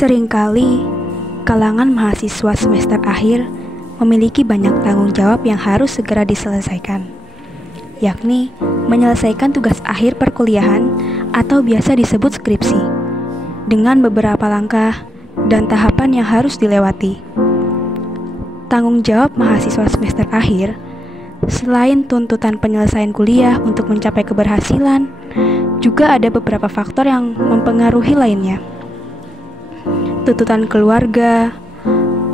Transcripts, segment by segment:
Seringkali, kalangan mahasiswa semester akhir memiliki banyak tanggung jawab yang harus segera diselesaikan, yakni menyelesaikan tugas akhir perkuliahan atau biasa disebut skripsi, dengan beberapa langkah dan tahapan yang harus dilewati. Tanggung jawab mahasiswa semester akhir, selain tuntutan penyelesaian kuliah untuk mencapai keberhasilan, juga ada beberapa faktor yang mempengaruhi lainnya. Tuntutan keluarga,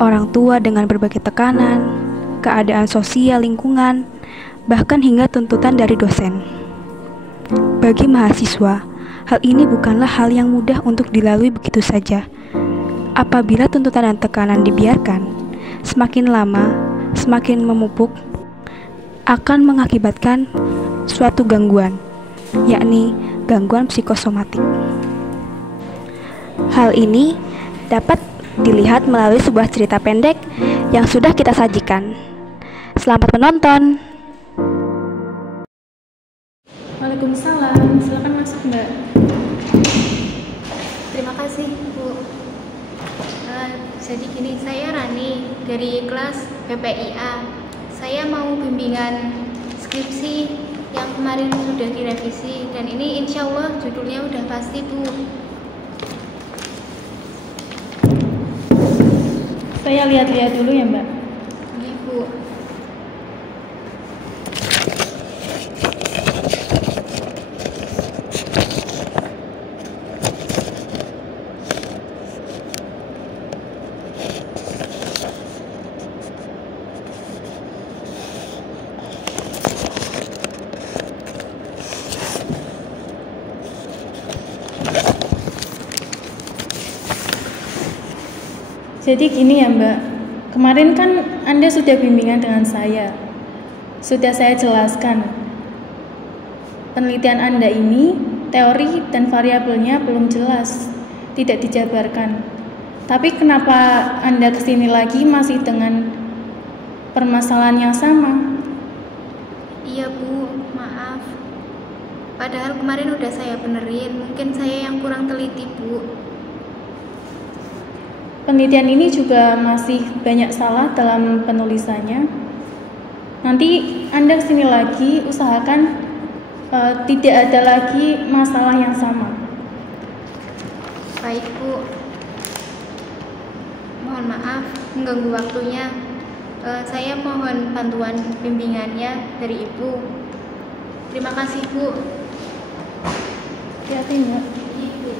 orang tua dengan berbagai tekanan, keadaan sosial lingkungan, bahkan hingga tuntutan dari dosen. Bagi mahasiswa, hal ini bukanlah hal yang mudah untuk dilalui begitu saja. Apabila tuntutan dan tekanan dibiarkan, semakin lama, semakin memupuk, akan mengakibatkan suatu gangguan, yakni gangguan psikosomatik. Hal ini dapat dilihat melalui sebuah cerita pendek yang sudah kita sajikan. Selamat menonton. Waalaikumsalam, silakan masuk Mbak. Terima kasih Bu. Jadi gini, saya Rani dari kelas PPIA. Saya mau bimbingan skripsi yang kemarin sudah direvisi, dan ini insya Allah judulnya udah pasti Bu. Saya lihat-lihat dulu ya Mbak. Iya Bu. Jadi gini ya Mbak, kemarin kan Anda sudah bimbingan dengan saya. Sudah saya jelaskan, penelitian Anda ini, teori dan variabelnya belum jelas, tidak dijabarkan. Tapi kenapa Anda kesini lagi masih dengan permasalahan yang sama? Iya Bu, maaf. Padahal kemarin udah saya benerin, mungkin saya yang kurang teliti Bu. Penelitian ini juga masih banyak salah dalam penulisannya. Nanti Anda kesini lagi, usahakan tidak ada lagi masalah yang sama. Baik Bu. Mohon maaf mengganggu waktunya. Saya mohon bantuan bimbingannya dari Ibu. Terima kasih Bu. Hati-hati Mbak. Ibu.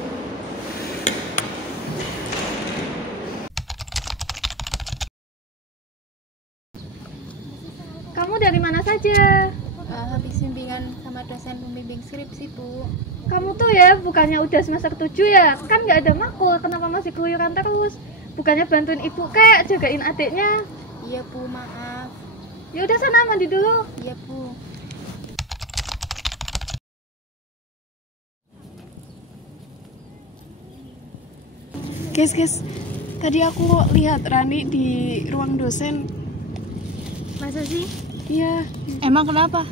Kamu dari mana saja? Habis bimbingan sama dosen pembimbing skripsi Bu. Kamu tuh ya, bukannya udah semester 7 ya? Kan nggak ada makul, kenapa masih keluyuran terus? Bukannya bantuin ibu kayak jagain adiknya? Iya Bu, maaf. Ya udah sana mandi dulu. Iya Bu. Guys, tadi aku lihat Rani di ruang dosen. Masa sih? Iya. Emang kenapa?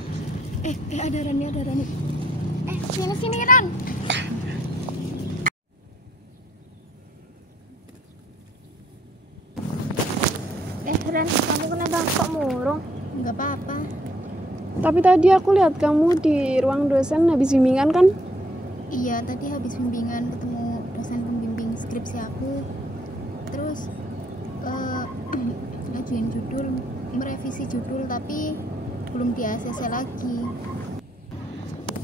Ada Rani. Sini Ran. Ran, kamu kenapa kok murung? Enggak apa-apa. Tapi tadi aku lihat kamu di ruang dosen habis bimbingan kan? Iya, tadi habis bimbingan ketemu dosen pembimbing skripsi aku. Terus ngajuin judul, merevisi judul, tapi belum di ACC lagi.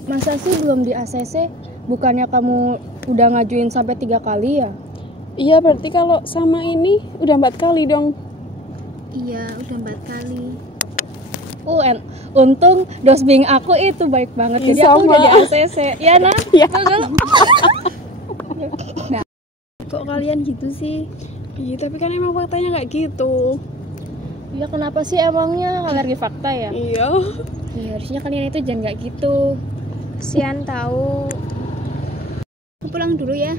Masa sih belum di ACC? Bukannya kamu udah ngajuin sampai 3 kali ya? Iya, berarti kalau sama ini udah 4 kali dong. Iya, udah 4 kali. Untung dosbing aku itu baik banget. Jadi aku udah di ACC. Ya nah? Iya. Nah, kok kalian gitu sih? Iya, tapi kan emang faktanya nggak gitu. Ya kenapa sih emangnya alergi fakta ya? Iya. Ya harusnya kalian itu jangan kayak gitu. Kasian tahu. Aku pulang dulu ya.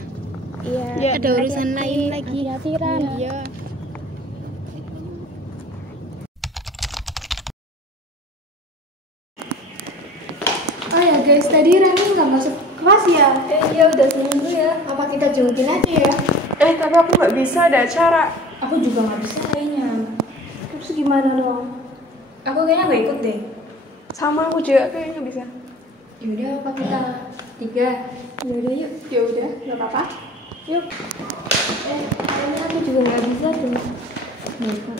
Iya. Ada urusan lain lagi. Hati-hati Ran. Iya. Oh ya guys, tadi Rani nggak masuk kelas ya? Iya udah seminggu ya. Apa kita jengukin aja ya? Tapi aku nggak bisa, ada acara. Aku juga nggak bisa kayaknya. Terus gimana dong? Aku kayaknya nggak ikut deh. Sama aku juga kayaknya nggak bisa. Yaudah, apa kita 3? Yaudah yuk. Yaudah, nggak apa-apa. Yuk. Kayaknya aku juga nggak bisa deh.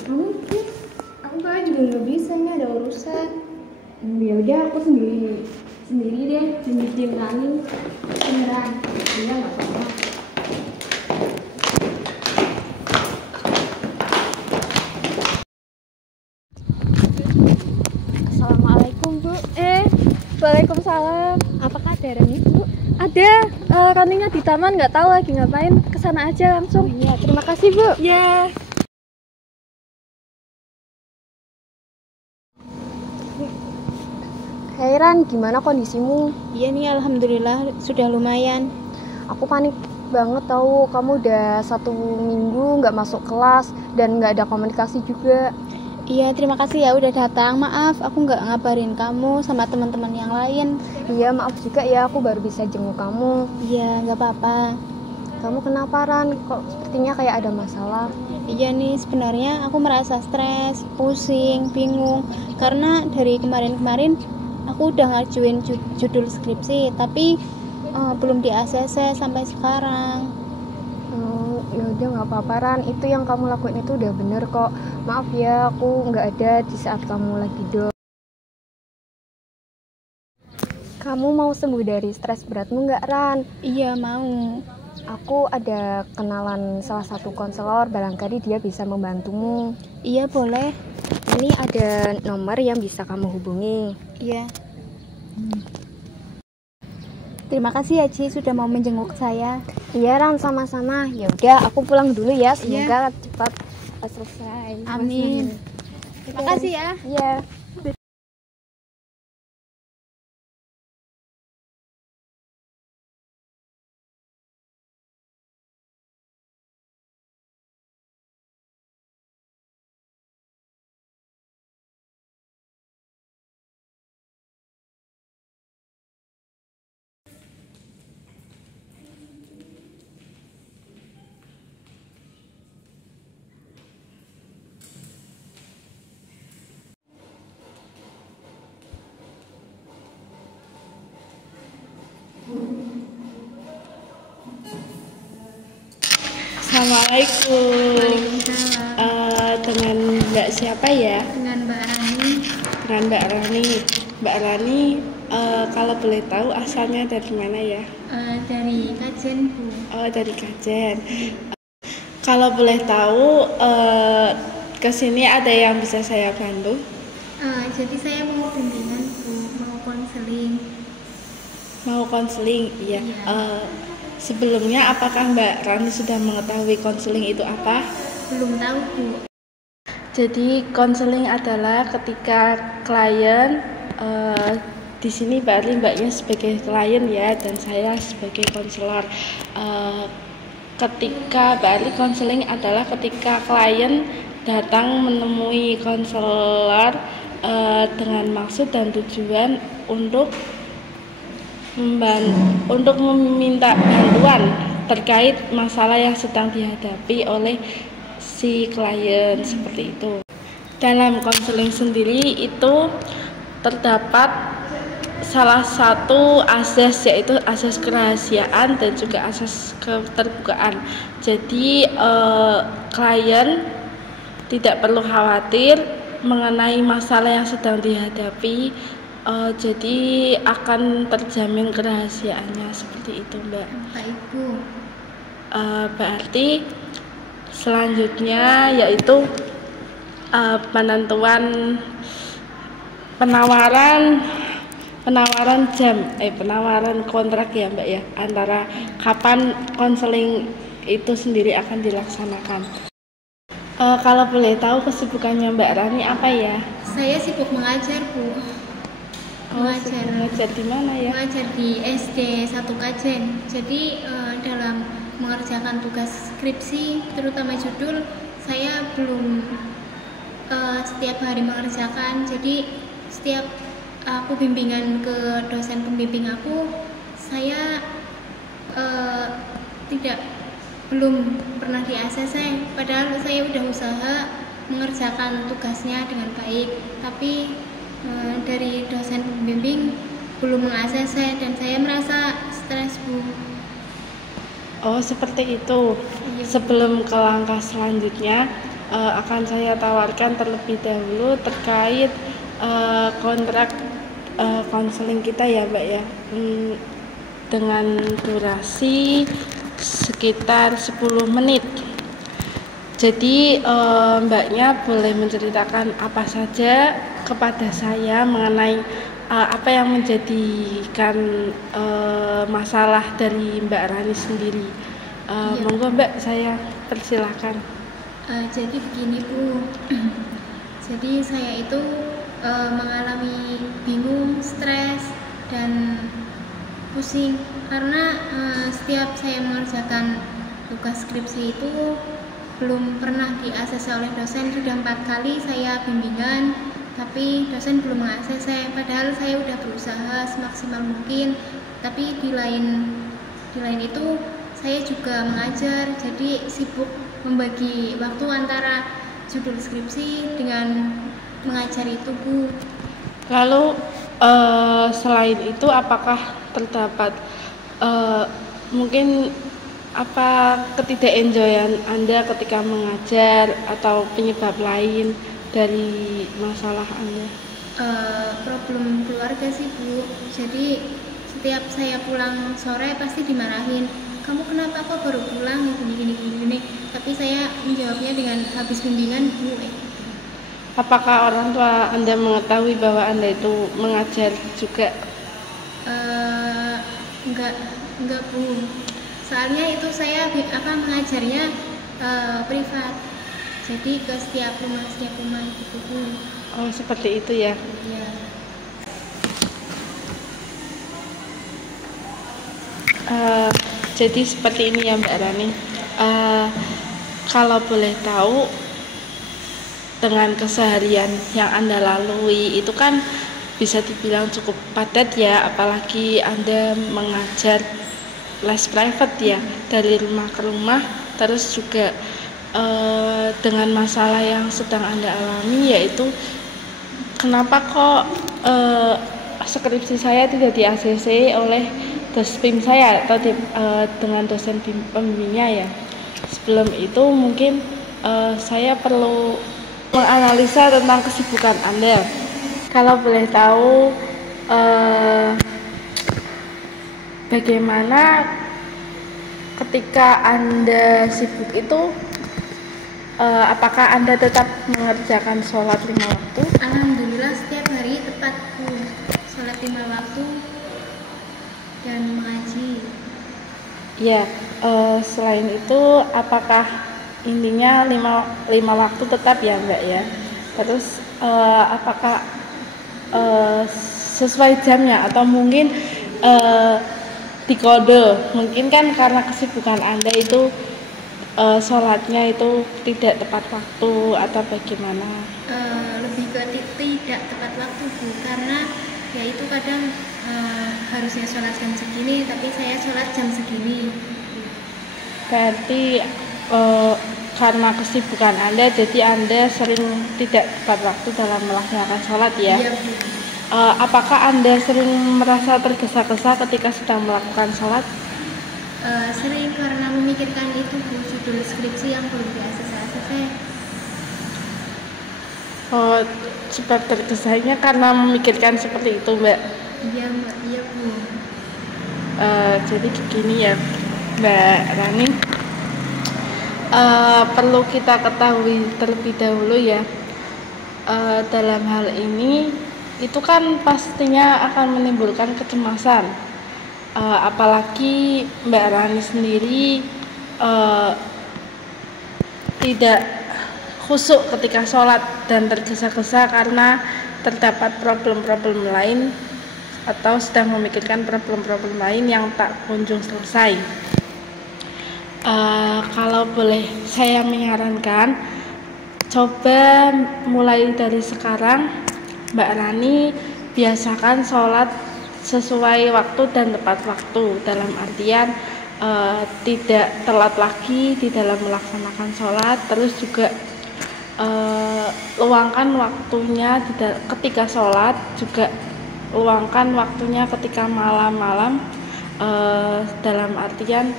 Kamu? Aku kayaknya juga nggak bisa, ini ada urusan. Ya udah, aku sendiri deh, tim running beneran. Iya nggak apa-apa. Assalamualaikum, Bu. Waalaikumsalam. Apakah ada Rani, Bu? Ada, runningnya di taman, nggak tahu lagi ngapain. Kesana aja langsung. Iya, terima kasih, Bu. Ya. Hey Ran, gimana kondisimu? Iya nih, alhamdulillah sudah lumayan. Aku panik banget tahu kamu udah 1 minggu nggak masuk kelas dan nggak ada komunikasi juga. Iya, terima kasih ya udah datang. Maaf, aku nggak ngabarin kamu sama teman-teman yang lain. Iya, maaf juga ya aku baru bisa jenguk kamu. Iya, nggak apa-apa. Kamu kenapa Ran? Kok sepertinya kayak ada masalah? Iya nih, sebenarnya aku merasa stres, pusing, bingung. Karena dari kemarin-kemarin aku udah ngajuin judul skripsi, tapi belum di ACC sampai sekarang. Ya udah nggak apa-apa Ran, itu yang kamu lakuin itu udah bener kok. Maaf ya, aku nggak ada di saat kamu lagi down. Kamu mau sembuh dari stres beratmu nggak Ran? Iya, mau. Aku ada kenalan salah satu konselor, barangkali dia bisa membantumu. Iya, boleh. Ini ada nomor yang bisa kamu hubungi. Iya. Terima kasih ya Ci sudah mau menjenguk saya. Iya Ran, sama-sama. Ya udah, aku pulang dulu ya. Semoga cepat selesai. Amin. Terima kasih ya. Iya. Assalamualaikum. Dengan Mbak siapa ya? Dengan Mbak Rani. Dengan Mbak Rani. Mbak Rani, kalau boleh tahu asalnya dari mana ya? Dari Kajen, Bu. Oh, dari Kajen. Kalau boleh tahu, kesini ada yang bisa saya bantu? Jadi saya mau bimbingan, Bu, mau konseling. Mau konseling, iya. Iya. Sebelumnya, apakah Mbak Rani sudah mengetahui konseling itu apa? Belum tahu, Bu. Jadi konseling adalah ketika klien, di sini berarti Mbaknya sebagai klien ya, dan saya sebagai konselor. Ketika berarti konseling adalah ketika klien datang menemui konselor dengan maksud dan tujuan untuk meminta bantuan terkait masalah yang sedang dihadapi oleh si klien, seperti itu. Dalam konseling sendiri itu terdapat salah satu asas, yaitu asas kerahasiaan dan juga asas keterbukaan. Jadi klien tidak perlu khawatir mengenai masalah yang sedang dihadapi. Jadi akan terjamin kerahasiaannya, seperti itu, Mbak. Baik, Bu. Berarti selanjutnya yaitu penentuan penawaran kontrak ya, Mbak ya, antara kapan konseling itu sendiri akan dilaksanakan. Kalau boleh tahu kesibukannya Mbak Rani apa ya? Saya sibuk mengajar, Bu. Mengajar di mana ya? Mengajar di SD 1 Kajen. Jadi dalam mengerjakan tugas skripsi, terutama judul, saya belum setiap hari mengerjakan. Jadi setiap aku bimbingan ke dosen pembimbing aku, saya tidak belum pernah di ACC, padahal saya udah usaha mengerjakan tugasnya dengan baik, tapi dari dosen pembimbing belum meng-ACC dan saya merasa stres, Bu. Oh, seperti itu. Iya. Sebelum ke langkah selanjutnya, akan saya tawarkan terlebih dahulu terkait kontrak konseling kita ya, Mbak ya. Dengan durasi sekitar 10 menit. Jadi Mbaknya boleh menceritakan apa saja kepada saya mengenai apa yang menjadikan masalah dari Mbak Rani sendiri. Monggo Mbak, saya persilahkan. Jadi begini, Bu. Jadi saya itu mengalami bingung, stres, dan pusing karena setiap saya mengerjakan tugas skripsi itu belum pernah di-ACC oleh dosen. Sudah 4 kali saya bimbingan, tapi dosen belum meng-ACC, padahal saya udah berusaha semaksimal mungkin. Tapi di lain itu saya juga mengajar, jadi sibuk membagi waktu antara judul skripsi dengan mengajar itu, Bu. Lalu selain itu apakah terdapat mungkin apa ketidak-enjoyan Anda ketika mengajar atau penyebab lain dari masalah Anda? Problem keluarga sih, Bu. Jadi setiap saya pulang sore pasti dimarahin, kamu kenapa kok baru pulang gini. Tapi saya menjawabnya dengan habis bimbingan, Bu. Apakah orang tua Anda mengetahui bahwa Anda itu mengajar juga? Enggak, Bu. Soalnya itu saya akan mengajarnya privat. Jadi ke setiap rumah gitu, Bu. Oh, seperti itu ya. Iya. Jadi seperti ini ya Mbak Rani. Kalau boleh tahu, dengan keseharian yang Anda lalui itu kan bisa dibilang cukup padat ya, apalagi Anda mengajar les private ya, dari rumah ke rumah, terus juga dengan masalah yang sedang Anda alami, yaitu kenapa kok skripsi saya tidak di-ACC oleh dospim saya atau dengan dosen pembimbingnya ya. Sebelum itu mungkin saya perlu menganalisa tentang kesibukan Anda. Kalau boleh tahu, bagaimana ketika Anda sibuk itu, apakah Anda tetap mengerjakan sholat 5 waktu? Alhamdulillah setiap hari tepat, Bu. Sholat 5 waktu dan mengaji. Ya, selain itu apakah intinya 5 waktu tetap ya Mbak ya? Terus apakah sesuai jamnya atau mungkin dikode? Mungkin kan karena kesibukan Anda itu sholatnya itu tidak tepat waktu atau bagaimana? Lebih ke tidak tepat waktu, Bu, karena ya itu kadang harusnya sholat jam segini tapi saya sholat jam segini. Berarti karena kesibukan Anda, jadi Anda sering tidak tepat waktu dalam melaksanakan sholat ya? Iya, Bu. Apakah Anda sering merasa tergesa-gesa ketika sedang melakukan sholat? Sering, karena memikirkan itu, Bu, judul skripsi yang belum di-ACC. Oh, sebab tergesanya karena memikirkan seperti itu, Mbak? Iya, Mbak. Iya, Bu. Jadi begini ya, Mbak Rani. Perlu kita ketahui terlebih dahulu ya, dalam hal ini itu kan pastinya akan menimbulkan kecemasan, apalagi Mbak Rani sendiri tidak khusyuk ketika sholat dan tergesa-gesa karena terdapat problem-problem lain atau sedang memikirkan problem-problem lain yang tak kunjung selesai. Kalau boleh saya menyarankan, coba mulai dari sekarang Mbak Rani biasakan sholat sesuai waktu dan tepat waktu, dalam artian tidak telat lagi di dalam melaksanakan sholat, terus juga luangkan waktunya ketika sholat, juga luangkan waktunya ketika malam-malam, dalam artian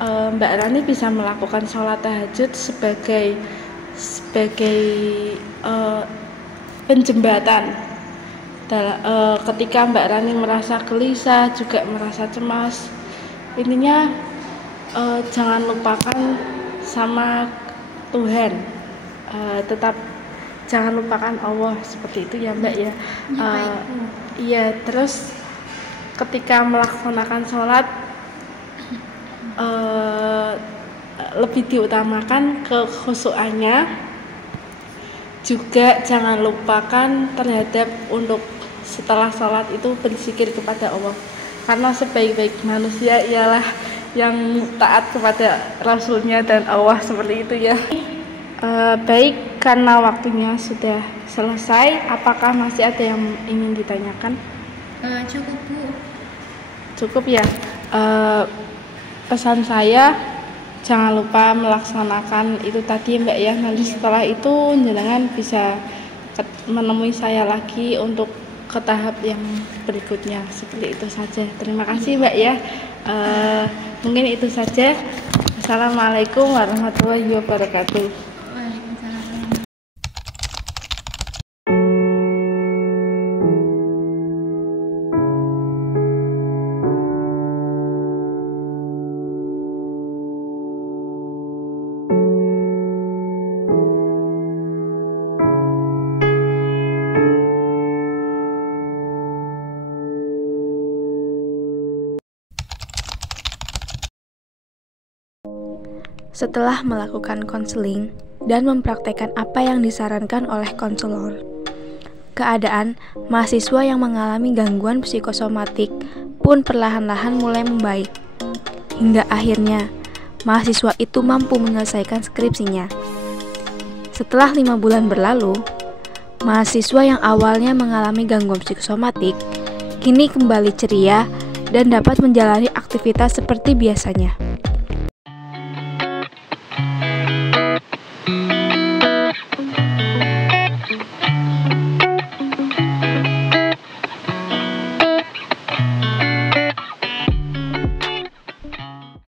Mbak Rani bisa melakukan sholat tahajud sebagai penjembatan ketika Mbak Rani merasa gelisah, juga merasa cemas. Intinya jangan lupakan sama Tuhan, tetap jangan lupakan Allah, seperti itu ya Mbak ya. Iya, terus ketika melaksanakan sholat lebih diutamakan kekhusyukannya, juga jangan lupakan terhadap untuk setelah sholat itu berzikir kepada Allah, karena sebaik-baik manusia ialah yang taat kepada Rasulnya dan Allah, seperti itu ya. Baik, karena waktunya sudah selesai, apakah masih ada yang ingin ditanyakan? Cukup Bu. Cukup ya. Pesan saya, jangan lupa melaksanakan itu tadi Mbak ya. Nanti setelah itu jenengan bisa menemui saya lagi untuk ke tahap yang berikutnya. Seperti itu saja. Terima kasih Mbak ya. Mungkin itu saja. Assalamualaikum warahmatullahi wabarakatuh. Setelah melakukan konseling dan mempraktekkan apa yang disarankan oleh konselor, keadaan mahasiswa yang mengalami gangguan psikosomatik pun perlahan-lahan mulai membaik. Hingga akhirnya, mahasiswa itu mampu menyelesaikan skripsinya. Setelah 5 bulan berlalu, mahasiswa yang awalnya mengalami gangguan psikosomatik kini kembali ceria dan dapat menjalani aktivitas seperti biasanya.